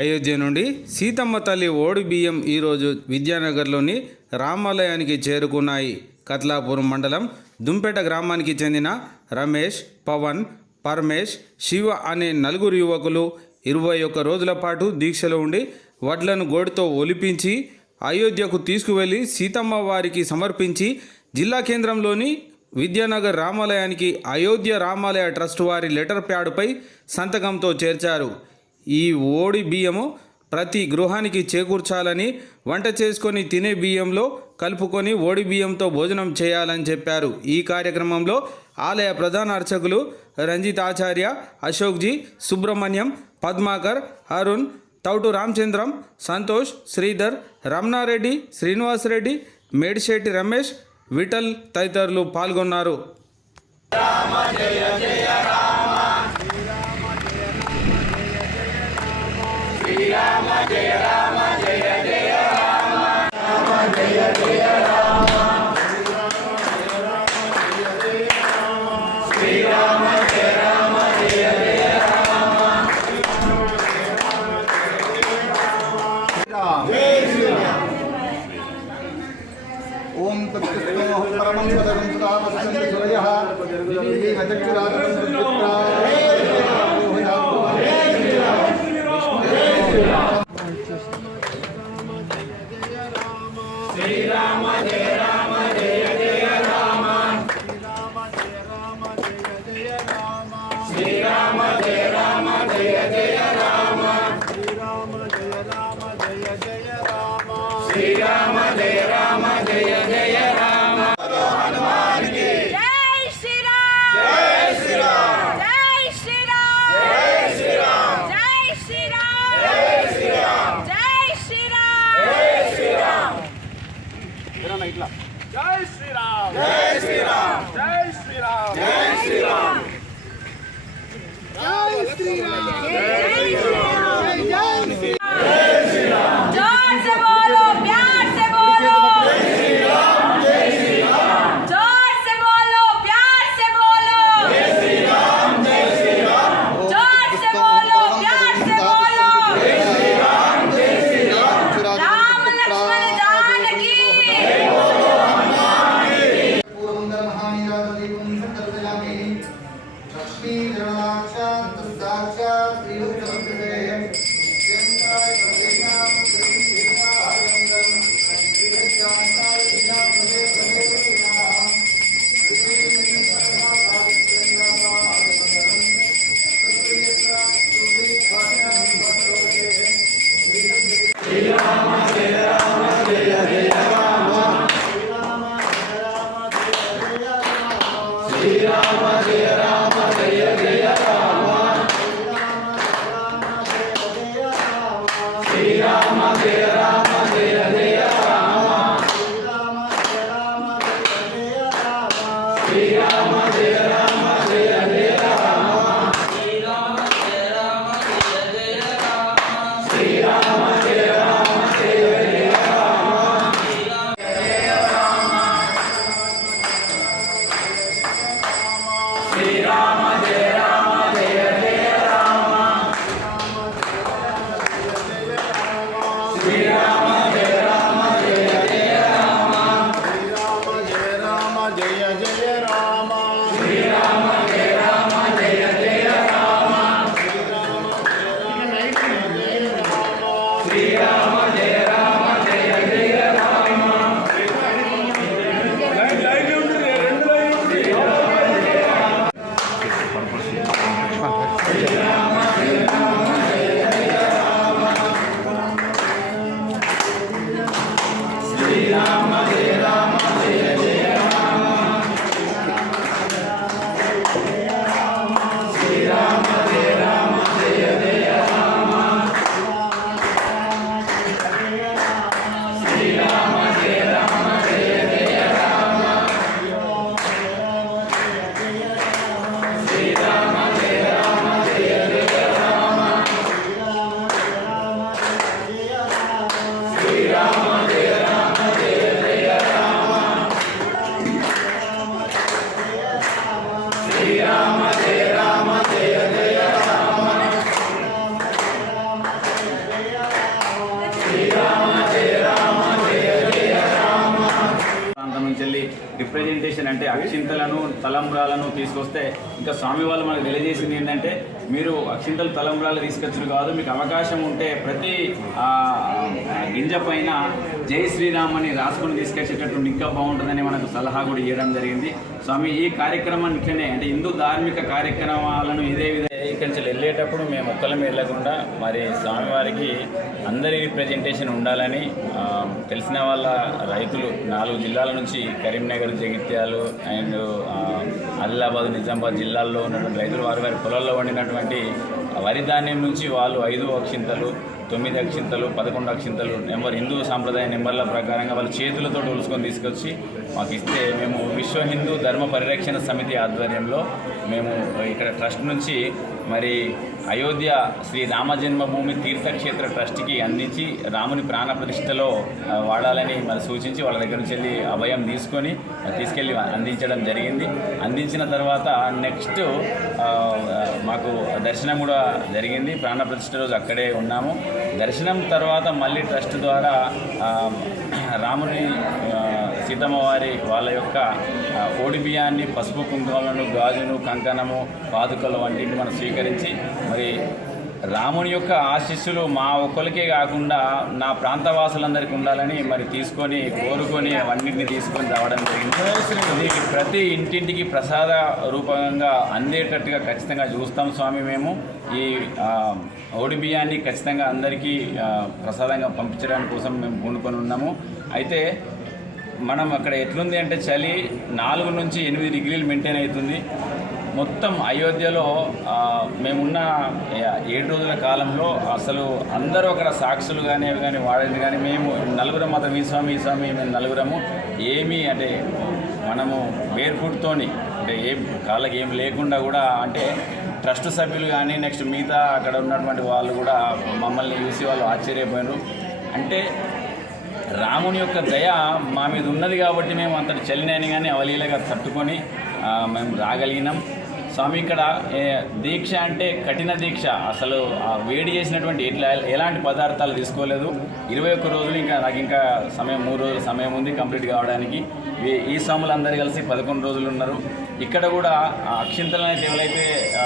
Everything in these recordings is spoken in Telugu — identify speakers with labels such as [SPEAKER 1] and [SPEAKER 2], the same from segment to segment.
[SPEAKER 1] అయోధ్య నుండి సీతమ్మ తల్లి ఓడి బియ్యం ఈరోజు విద్యానగర్లోని రామాలయానికి చేరుకున్నాయి. కత్లాపురం మండలం దుంపేట గ్రామానికి చెందిన రమేష్ పవన్ పరమేష్ శివ అనే నలుగురు యువకులు ఇరవై ఒక్క రోజుల పాటు దీక్షలో ఉండి వడ్లను గోడుతో ఒలిపించి అయోధ్యకు తీసుకువెళ్ళి సీతమ్మ వారికి సమర్పించి జిల్లా కేంద్రంలోని విద్యానగర్ రామాలయానికి అయోధ్య రామాలయ ట్రస్ట్ వారి లెటర్ ప్యాడ్పై సంతకంతో చేర్చారు. ఈ ఓడి బియ్యము ప్రతి గృహానికి చేకూర్చాలని వంట చేసుకొని తినే బియ్యంలో కలుపుకొని ఓడి బియ్యంతో భోజనం చేయాలని చెప్పారు. ఈ కార్యక్రమంలో ఆలయ ప్రధాన అర్చకులు రంజిత్ ఆచార్య అశోక్జీ సుబ్రహ్మణ్యం పద్మాకర్ అరుణ్ తౌటు రామచంద్రం సంతోష్ శ్రీధర్ రమణారెడ్డి శ్రీనివాసరెడ్డి మేడిశెట్టి రమేష్ విఠల్ తదితరులు పాల్గొన్నారు.
[SPEAKER 2] రామ జయ జయ రామ परमं पदं सुरामश्चन्द्रसूर्यः चक्षुराजं पुत्रा
[SPEAKER 3] 함께 Sri తలంబ్రాలను తీసుకొస్తే ఇంకా స్వామి వాళ్ళు మనకు తెలియజేసింది ఏంటంటే మీరు అక్షింతలు తలంబ్రాలు తీసుకొచ్చిన కాదు మీకు అవకాశం ఉంటే ప్రతి ఆ, గింజ పైన జై శ్రీరామ్ అని రాసుకుని తీసుకొచ్చేటటువంటి ఇంకా బాగుంటుందని మనకు సలహా కూడా ఇవ్వడం జరిగింది. స్వామి ఈ కార్యక్రమాన్ని ఇట్లనే అంటే హిందూ ధార్మిక కార్యక్రమాలను ఇదే విధంగా ఇక్కడి నుంచి వెళ్ళేటప్పుడు మేము ఒక్కలమే వెళ్ళకుండా మరి స్వామివారికి అందరి రిప్రజెంటేషన్ ఉండాలని తెలిసిన వాళ్ళ రైతులు నాలుగు జిల్లాల నుంచి కరీంనగర్ జగిత్యాలు అండ్ ఆదిలాబాద్ నిజామాబాద్ జిల్లాల్లో ఉన్నటువంటి రైతులు వారి వారి పొలాల్లో వండినటువంటి వరి ధాన్యం నుంచి వాళ్ళు ఐదు అక్షింతలు తొమ్మిది అక్షింతలు పదకొండు అక్షింతలు నెంబర్ హిందూ సాంప్రదాయ నెంబర్ల ప్రకారంగా వాళ్ళ చేతులతో ఉలుసుకొని తీసుకొచ్చి మాకు ఇస్తే మేము విశ్వ హిందూ ధర్మ పరిరక్షణ సమితి ఆధ్వర్యంలో మేము ఇక్కడ ట్రస్ట్ నుంచి మరి అయోధ్య శ్రీ రామ జన్మభూమి తీర్థక్షేత్ర ట్రస్ట్కి అందించి రాముని ప్రాణ ప్రతిష్టలో వాడాలని మరి సూచించి వాళ్ళ దగ్గర నుంచి వెళ్ళి అభయం తీసుకొని తీసుకెళ్ళి అందించడం జరిగింది. అందించిన తర్వాత నెక్స్ట్ మాకు దర్శనం కూడా జరిగింది. ప్రాణ ప్రతిష్ట రోజు అక్కడే ఉన్నాము. దర్శనం తర్వాత మళ్ళీ ట్రస్ట్ ద్వారా రాముని సీతమ్మవారి సీతమ్మ వారి వాళ్ళ యొక్క ఓడి బియ్యాన్ని పసుపు కుంకుమలను గాజును కంకణము పాదుకలు వంటిని మనం స్వీకరించి మరి రాముని యొక్క ఆశీస్సులు మా ఒక్కరికే కాకుండా నా ప్రాంతవాసులందరికీ ఉండాలని మరి తీసుకొని కోరుకొని అవన్నింటిని తీసుకొని రావడం జరిగింది. ప్రతి ఇంటింటికి ప్రసాద రూపంగా అందేటట్టుగా ఖచ్చితంగా చూస్తాం స్వామి మేము. ఈ ఓడి బియ్యాన్ని ఖచ్చితంగా అందరికీ ప్రసాదంగా పంపించడానికి కోసం మేము పూనుకొని ఉన్నాము. అయితే మనం అక్కడ ఎట్లుంది అంటే చలి నాలుగు నుంచి ఎనిమిది డిగ్రీలు మెయింటైన్ అవుతుంది. మొత్తం అయోధ్యలో మేమున్న ఏడు రోజుల కాలంలో అసలు అందరూ అక్కడ సాక్షులు కానీ అవి కానీ వాడింది కానీ మేము నలుగురం మాత్రం ఈ స్వామి ఈ స్వామి మేము నలుగురము ఏమీ అంటే మనము బేర్ ఫుడ్తోని అంటే ఏం కాళ్ళకి ఏం లేకుండా కూడా అంటే ట్రస్ట్ సభ్యులు కానీ నెక్స్ట్ మిగతా అక్కడ ఉన్నటువంటి వాళ్ళు కూడా మమ్మల్ని చూసి వాళ్ళు ఆశ్చర్యపోయినారు. అంటే రాముని యొక్క దయ మా మీద ఉన్నది కాబట్టి మేము అంతటి చలినని కానీ అవలీలగా తట్టుకొని మేము రాగలిగినాం. స్వామి ఇక్కడ దీక్ష అంటే కఠిన దీక్ష. అసలు ఆ వేడి చేసినటువంటి ఎట్లా ఎలాంటి పదార్థాలు తీసుకోలేదు. ఇరవై ఒక్క రోజులు ఇంకా నాకు ఇంకా సమయం మూడు రోజులు సమయం ఉంది కంప్లీట్ కావడానికి. ఈ- స్వాములు అందరు కలిసి పదకొండు రోజులు ఉన్నారు. ఇక్కడ కూడా అక్షింతలు అనేది ఎవరైతే ఆ,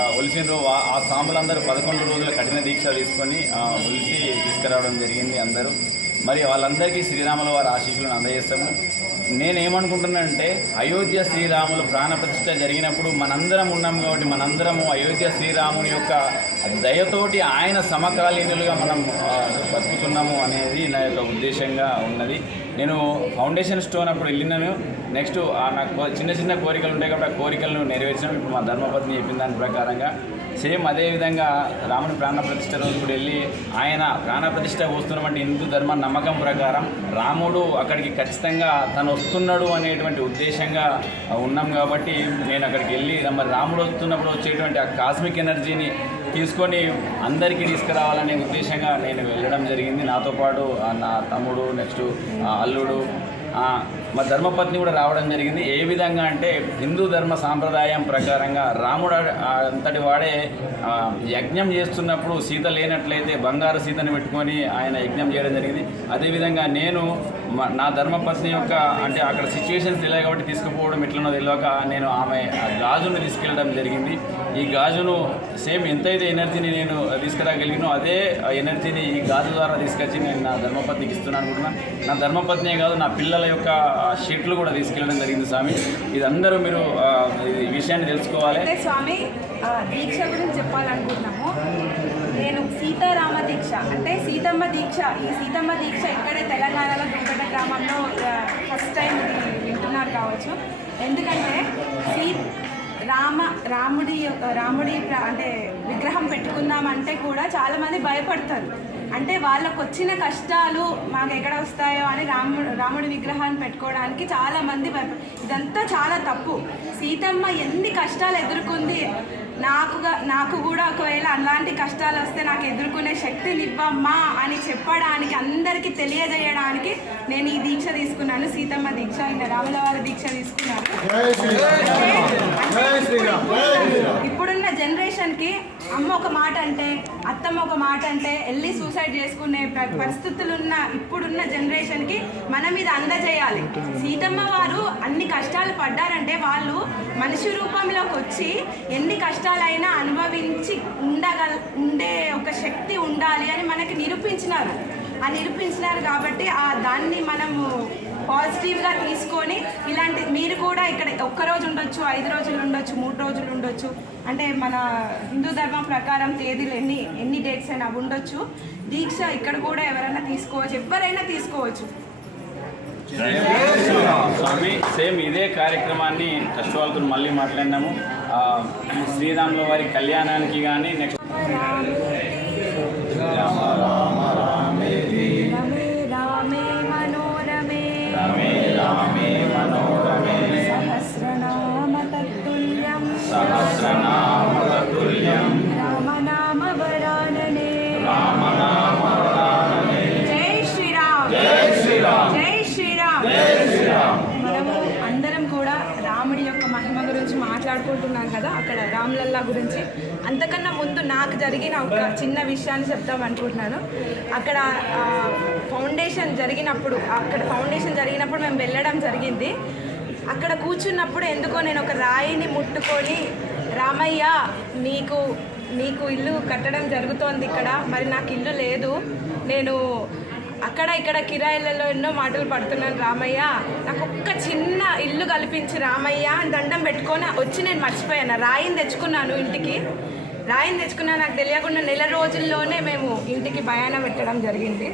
[SPEAKER 3] ఆ- స్వాములందరూ పదకొండు రోజుల కఠిన దీక్ష తీసుకొని ఒలిసి తీసుకురావడం జరిగింది అందరూ. మరి వాళ్ళందరికీ శ్రీరాముల వారి ఆశీస్సులను అందజేస్తాము. నేనేమనుకుంటున్నానంటే అయోధ్య శ్రీరాముల ప్రాణప్రతిష్ఠ జరిగినప్పుడు మనందరం ఉన్నాం కాబట్టి మనందరము అయోధ్య శ్రీరాముని యొక్క దయతోటి ఆయన సమకాలీనులుగా మనం బతుకుతున్నాము అనేది నా యొక్క ఉద్దేశంగా ఉన్నది. నేను ఫౌండేషన్ స్టోన్ అప్పుడు వెళ్ళినాను. నెక్స్ట్ నాకు చిన్న చిన్న కోరికలు ఉంటాయి కాబట్టి ఆ కోరికలను నెరవేర్చడం. ఇప్పుడు మా ధర్మపత్ని చెప్పిన దాని ప్రకారంగా సేమ్ అదేవిధంగా రాముని రోజు కూడా వెళ్ళి ఆయన ప్రాణప్రతిష్ట వస్తున్నటువంటి హిందూ ధర్మ నమ్మకం ప్రకారం రాముడు అక్కడికి ఖచ్చితంగా తను వస్తున్నాడు అనేటువంటి ఉద్దేశంగా ఉన్నాం కాబట్టి నేను అక్కడికి వెళ్ళి మరి రాముడు వస్తున్నప్పుడు వచ్చేటువంటి ఆ కాస్మిక్ ఎనర్జీని తీసుకొని అందరికీ తీసుకురావాలనే ఉద్దేశంగా నేను వెళ్ళడం జరిగింది. నాతో పాటు నా తమ్ముడు నెక్స్ట్ అల్లుడు మా ధర్మపత్ని కూడా రావడం జరిగింది. ఏ విధంగా అంటే హిందూ ధర్మ సాంప్రదాయం ప్రకారంగా రాముడు అంతటి వాడే యజ్ఞం చేస్తున్నప్పుడు సీత లేనట్లయితే బంగారు సీతని పెట్టుకొని ఆయన యజ్ఞం చేయడం జరిగింది. అదేవిధంగా నేను నా ధర్మపత్ని యొక్క అంటే అక్కడ సిచ్యువేషన్స్ తెలియదు కాబట్టి తీసుకుపోవడం ఎట్లనో తెలియక నేను ఆమె ఆ గాజును తీసుకెళ్ళడం జరిగింది. ఈ గాజును సేమ్ ఎంతైతే ఎనర్జీని నేను తీసుకురాగలిగినో అదే ఆ ఎనర్జీని ఈ గాజు ద్వారా తీసుకొచ్చి నేను నా ధర్మపత్నికి ఇస్తున్నాను అనుకుంటున్నాను. నా ధర్మపత్నే కాదు నా పిల్లల యొక్క షీట్లు కూడా తీసుకెళ్ళడం జరిగింది స్వామి. ఇది అందరూ మీరు ఈ విషయాన్ని తెలుసుకోవాలి.
[SPEAKER 4] అంటే స్వామి దీక్ష గురించి చెప్పాలనుకుంటున్నాము. నేను సీతారామ దీక్ష అంటే సీతమ్మ దీక్ష ఈ సీతమ్మ దీక్ష ఇక్కడే తెలంగాణలో దుంపట గ్రామంలో ఫస్ట్ టైం వింటున్నారు కావచ్చు. ఎందుకంటే సీ రామ రాముడి రాముడి అంటే విగ్రహం పెట్టుకుందామంటే కూడా చాలామంది భయపడతారు. అంటే వాళ్ళకు వచ్చిన కష్టాలు మాకు ఎక్కడ వస్తాయో అని రాముడు రాముడి విగ్రహాన్ని పెట్టుకోవడానికి చాలా మంది ఇదంతా చాలా తప్పు. సీతమ్మ ఎన్ని కష్టాలు ఎదుర్కొంది? నాకుగా నాకు కూడా ఒకవేళ అలాంటి కష్టాలు వస్తే నాకు ఎదుర్కొనే శక్తినివ్వమ్మా అని చెప్పడానికి అందరికీ తెలియజేయడానికి నేను ఈ దీక్ష తీసుకున్నాను. సీతమ్మ దీక్ష ఇంకా రాముల వారి దీక్ష తీసుకున్నాను. ఇప్పుడున్న జనరేషన్కి
[SPEAKER 5] అమ్మ ఒక మాట అంటే అత్తమ్మ ఒక మాట అంటే వెళ్ళి సూసైడ్ చేసుకునే పరిస్థితులున్న ఇప్పుడున్న జనరేషన్కి మనం మీద అందజేయాలి. సీతమ్మ వారు అన్ని కష్టాలు పడ్డారంటే వాళ్ళు మనిషి రూపంలోకి వచ్చి ఎన్ని కష్టాలైనా అనుభవించి ఉండగల ఉండే ఒక శక్తి ఉండాలి అని మనకి నిరూపించినారు. ఆ నిరూపించినారు కాబట్టి ఆ దాన్ని మనము పాజిటివ్గా తీసుకొని ఇలాంటి మీరు కూడా ఇక్కడ ఒక్క రోజు ఉండొచ్చు ఐదు రోజులు ఉండొచ్చు మూడు రోజులు ఉండొచ్చు. అంటే మన హిందూ ధర్మం ప్రకారం తేదీలు ఎన్ని ఎన్ని డేట్స్ అయినా ఉండొచ్చు. దీక్ష ఇక్కడ కూడా ఎవరైనా తీసుకోవచ్చు ఎవరైనా తీసుకోవచ్చు.
[SPEAKER 3] స్వామి సేమ్ ఇదే కార్యక్రమాన్ని ట్రస్ట్ వాళ్ళతో మళ్ళీ మాట్లాడినాము. ఆ, శ్రీరాముల వారి కళ్యాణానికి కానీ నెక్స్ట్
[SPEAKER 5] జరిగిన ఒక చిన్న విషయాన్ని చెప్తాం అనుకుంటున్నాను. అక్కడ ఫౌండేషన్ జరిగినప్పుడు అక్కడ ఫౌండేషన్ జరిగినప్పుడు మేము వెళ్ళడం జరిగింది. అక్కడ కూర్చున్నప్పుడు ఎందుకో నేను ఒక రాయిని ముట్టుకొని రామయ్య నీకు నీకు ఇల్లు కట్టడం జరుగుతోంది ఇక్కడ మరి నాకు ఇల్లు లేదు. నేను అక్కడ ఇక్కడ కిరాయిలలో ఎన్నో మాటలు పడుతున్నాను రామయ్య. నాకు ఒక్క చిన్న ఇల్లు కల్పించి రామయ్య దండం పెట్టుకొని వచ్చి నేను మర్చిపోయాను. రాయిని తెచ్చుకున్నాను ఇంటికి. రాయిని తెచ్చుకున్నా నాకు తెలియకుండా నెల రోజుల్లోనే మేము ఇంటికి భయాన పెట్టడం జరిగింది.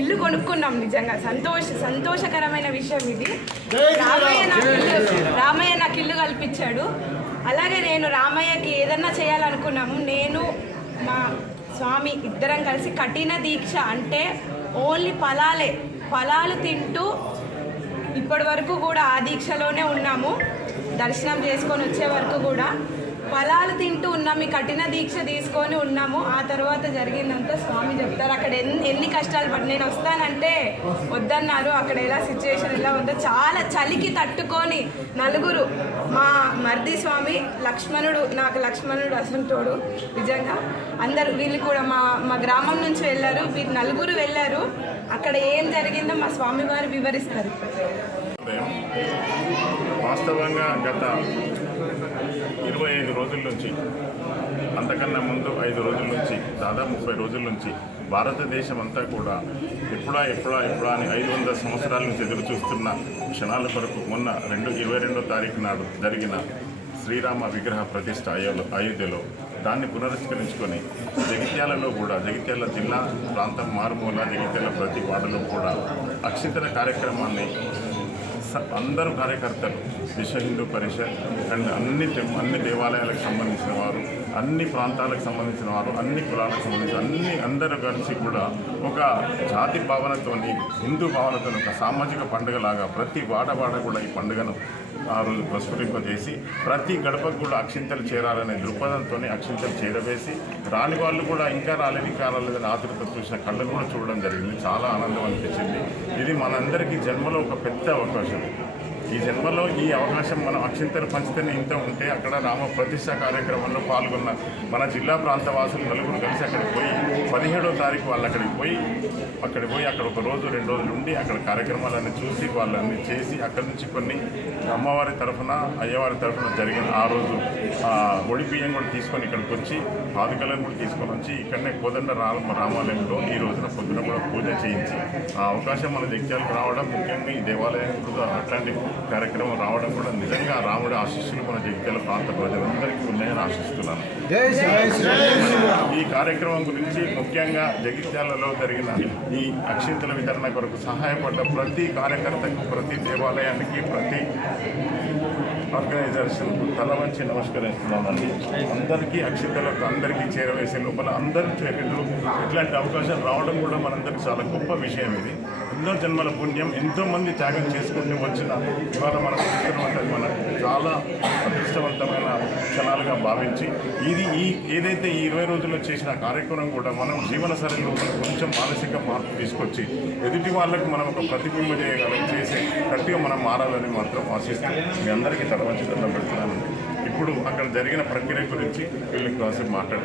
[SPEAKER 5] ఇల్లు కొనుక్కున్నాం నిజంగా. సంతోష సంతోషకరమైన విషయం ఇది. రామయ్య నాకు ఇల్లు రామయ్య నాకు ఇల్లు కల్పించాడు. అలాగే నేను రామయ్యకి ఏదన్నా చేయాలనుకున్నాము. నేను మా స్వామి ఇద్దరం కలిసి కఠిన దీక్ష అంటే ఓన్లీ ఫలాలే. ఫలాలు తింటూ ఇప్పటి వరకు కూడా ఆ దీక్షలోనే ఉన్నాము. దర్శనం చేసుకొని వచ్చే వరకు కూడా ఫలాలు తింటూ ఉన్నాం ఈ కఠిన దీక్ష తీసుకొని ఉన్నాము. ఆ తర్వాత జరిగిందంతా స్వామి చెప్తారు. అక్కడ ఎన్ని ఎన్ని కష్టాలు పడి నేను వస్తానంటే వద్దన్నారు. అక్కడ ఎలా సిచ్యువేషన్ ఎలా ఉందో చాలా చలికి తట్టుకొని నలుగురు మా మర్ది స్వామి లక్ష్మణుడు నాకు లక్ష్మణుడు అసంటోడు నిజంగా. అందరు వీళ్ళు కూడా మా మా గ్రామం నుంచి వెళ్ళారు. వీరు నలుగురు వెళ్ళారు. అక్కడ ఏం జరిగిందో మా స్వామి వారు వివరిస్తారు.
[SPEAKER 6] ఉదయం వాస్తవంగా గత ఇరవై ఐదు రోజుల నుంచి అంతకన్నా ముందు ఐదు రోజుల నుంచి దాదాపు ముప్పై రోజుల నుంచి భారతదేశం అంతా కూడా ఎప్పుడా ఎప్పుడా ఎప్పుడా అని ఐదు వందల సంవత్సరాల నుంచి ఎదురు చూస్తున్న క్షణాల కొరకు మొన్న రెండు ఇరవై రెండో తారీఖు నాడు జరిగిన శ్రీరామ విగ్రహ ప్రతిష్ట అయోలో అయోధ్యలో దాన్ని పునరుస్కరించుకొని జగిత్యాలలో కూడా జగిత్యాల జిల్లా ప్రాంతం మారుమూల జగిత్యాల ప్రతి వాడలో కూడా అక్షింతల కార్యక్రమాన్ని అందరూ కార్యకర్తలు విశ్వ హిందూ పరిషత్ అండ్ అన్ని అన్ని దేవాలయాలకు సంబంధించిన వారు అన్ని ప్రాంతాలకు సంబంధించిన వారు అన్ని కులాలకు సంబంధించిన అన్ని అందరూ కలిసి కూడా ఒక జాతి భావనతోని హిందూ భావనతో ఒక సామాజిక పండుగలాగా ప్రతి వాడ వాడ కూడా ఈ పండుగను ఆ రోజు ప్రస్ఫుటింపజేసి ప్రతి గడపకు కూడా అక్షింతలు చేరాలనే దృక్పథంతో అక్షింతలు చేరవేసి రాని వాళ్ళు కూడా ఇంకా రాలేదు ఇంకా రాలేదని ఆతృత చూసిన కళ్ళు కూడా చూడడం జరిగింది. చాలా ఆనందం అనిపించింది. ఇది మనందరికీ జన్మలో ఒక పెద్ద అవకాశం. ఈ జన్మలో ఈ అవకాశం మనం అక్షింతలు పంచితేనే ఇంత ఉంటే అక్కడ రామ ప్రతిష్ట కార్యక్రమంలో పాల్గొన్న మన జిల్లా ప్రాంత వాసులు నలుగురు కలిసి అక్కడికి పోయి పదిహేడో తారీఖు వాళ్ళు అక్కడికి పోయి అక్కడికి పోయి అక్కడ ఒక రోజు రెండు రోజులు ఉండి అక్కడ కార్యక్రమాలన్నీ చూసి వాళ్ళన్నీ చేసి అక్కడి నుంచి కొన్ని అమ్మవారి తరఫున అయ్యవారి తరఫున జరిగిన ఆ రోజు ఒడిపియ్యం ఒడి బియ్యం కూడా తీసుకొని ఇక్కడికి వచ్చి పాదుకలను కూడా తీసుకొని వచ్చి ఇక్కడనే కోదండ రామ రామాలయంలో ఈ రోజున పొద్దున కూడా పూజ చేయించి ఆ అవకాశం మన జగ్త్యాలకు రావడం ముఖ్యంగా ఈ దేవాలయం కూడా అట్లాంటి కార్యక్రమం రావడం కూడా నిజంగా రాముడి ఆశీస్సులు మన జగిత్యాల ప్రాంత ప్రజలందరికీ ఉన్నాయని ఆశిస్తున్నాను. ఈ కార్యక్రమం గురించి ముఖ్యంగా జగిత్యాలలో జరిగిన ఈ అక్షింతల వితరణ కొరకు సహాయపడ్డ ప్రతి కార్యకర్తకు ప్రతి దేవాలయానికి ప్రతి ఆర్గనైజేషన్ తల వంచి నమస్కరిస్తున్నానండి అందరికీ అక్షింతలకు అందరికీ చేరవేసే లోపల అందరూ చేరిండ్రు ఇట్లాంటి అవకాశం రావడం కూడా మనందరికీ చాలా గొప్ప విషయం ఇది. ఎన్నో జన్మల పుణ్యం ఎంతోమంది త్యాగం చేసుకుంటూ వచ్చిన ఇవాళ మనం చూస్తున్నటువంటి మనకు చాలా అదృష్టవంతమైన క్షణాలుగా భావించి ఇది ఈ ఏదైతే ఈ ఇరవై రోజుల్లో చేసిన కార్యక్రమం కూడా మనం జీవన శైలిలో కొంచెం మానసిక మార్పు తీసుకొచ్చి ఎదుటి వాళ్ళకు మనం ఒక ప్రతిబింబ చేయగలం చేసి గట్టిగా మనం మారాలని మాత్రం ఆశిస్తూ మీ అందరికీ తలవంచి దండం పెడుతున్నాను ఇప్పుడు అక్కడ జరిగిన ప్రక్రియ గురించి వీళ్ళకి కాసేపు మాట్లాడుతున్నాను